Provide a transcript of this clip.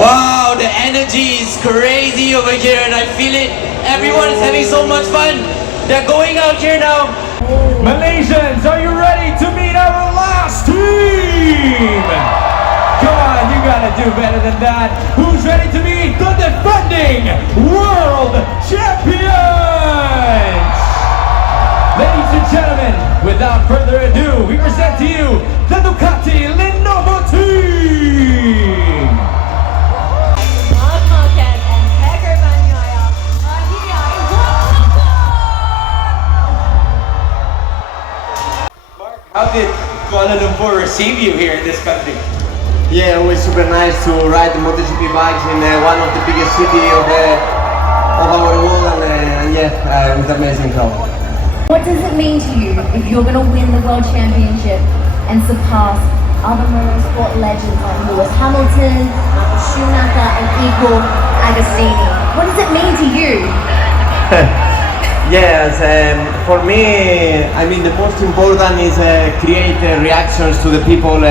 Wow, the energy is crazy over here and I feel it. Everyone is having so much fun. They're going out here now. Malaysians, are you ready to meet our last team? Come on, you gotta do better than that. Who's ready to meet the defending world champions? Ladies and gentlemen, without further ado, we present to you the Ducati Lenovo team. Mark Marquez and Pecco Bagnaia are here in Kuala Lumpur. How did Kuala Lumpur receive you here in this country? Yeah, it was super nice to ride the MotoGP bikes in one of the biggest cities of our world, and yeah, it was amazing crowd. What does it mean to you if you're going to win the World Championship and surpass other motorsport legends like Lewis Hamilton, Michael Schumacher and Igor Agostini? What does it mean to you? Yes, for me, I mean the most important is create reactions to the people.